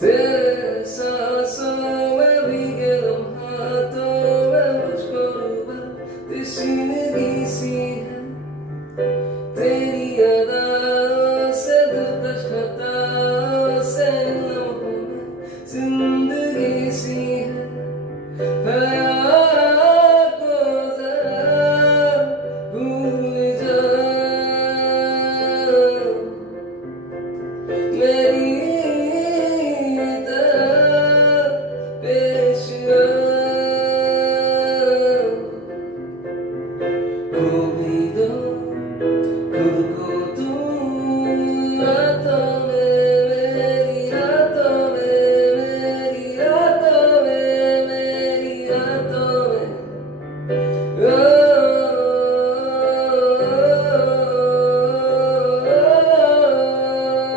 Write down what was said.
तेरे सांसों में भीगे लम्हातों में मुझको डूबा तश्वीर सी है तेरी अदाओं से दिलकश खताओं से इन लम्हों में जिंदगी सी है हया को जरा भूल जा मेरी